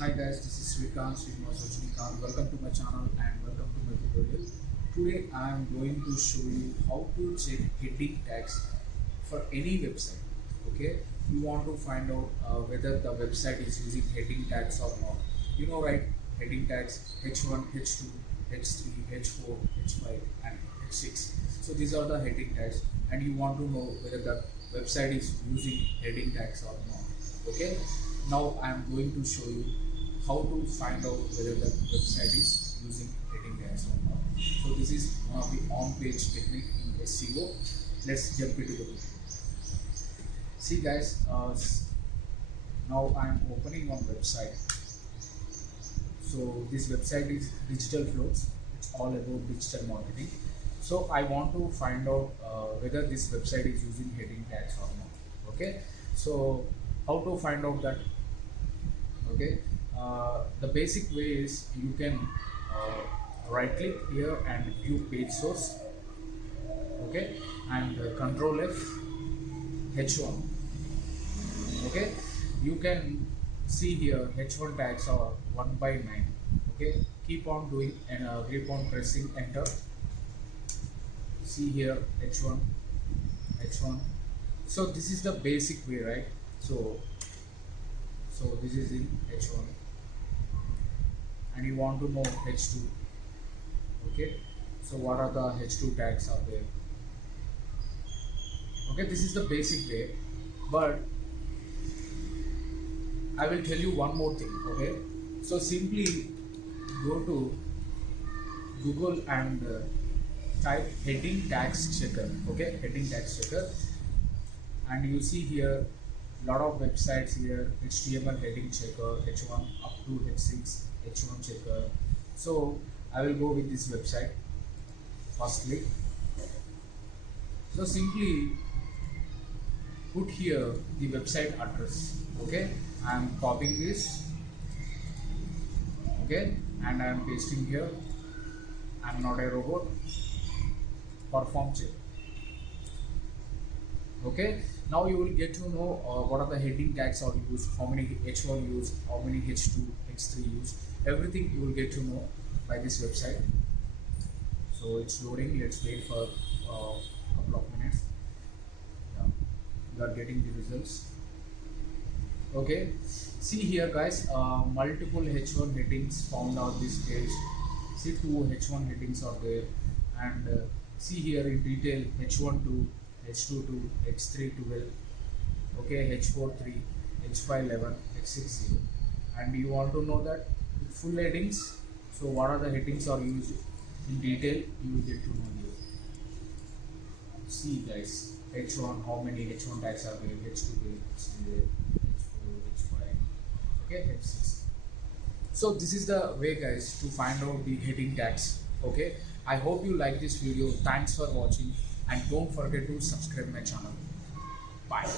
Hi guys, this is Srikanth. Welcome to my channel and welcome to my tutorial. Today I am going to show you how to check heading tags for any website. Okay, you want to find out whether the website is using heading tags or not. You know, right? Heading tags H1, H2, H3, H4, H5 and H6. So these are the heading tags and you want to know whether the website is using heading tags or not. Okay, now I am going to show you how to find out whether the website is using heading tags or not. So this is one of the on-page technique in SEO. Let's jump into the video. See guys, now I am opening one website. So this website is Digital Floats. It's all about digital marketing. So I want to find out whether this website is using heading tags or not. Okay, so how to find out that? Okay, the basic way is you can right click here and view page source. Okay, and control F, H1. Okay, you can see here H1 tags are 1 by 9. Okay, keep on doing and keep on pressing enter. See here H1. So this is the basic way, right? So this is in H1 and you want to know H2. Okay, so what are the H2 tags are there? Okay, this is the basic way, but I will tell you one more thing. Okay, so simply go to Google and type heading tags checker. Okay, heading tags checker, and you see here lot of websites here, HTML heading checker, H1 up to H6, H1 checker. So I will go with this website firstly. So simply put here the website address. Okay, I am copying this. Okay, and I am pasting here. I am not a robot. Perform check. Okay, now you will get to know what are the heading tags are used, how many H1 used, how many H2, H3 used. Everything you will get to know by this website. So it's loading. Let's wait for a couple of minutes. Yeah, you are getting the results. Okay, see here guys, multiple H1 headings found on this page. See, 2 H1 headings are there, and see here in detail H1 to H2 to H3 12, okay, H4 3, H5 11, H6 0, and you want to know that with full headings. So what are the headings are used in detail? You will get to know here. See guys, H1, how many H1 tags are there? H2 there, H3 there, H4, H5, okay, H6. So this is the way guys to find out the heading tags. Okay, I hope you like this video. Thanks for watching and don't forget to subscribe my channel. Bye.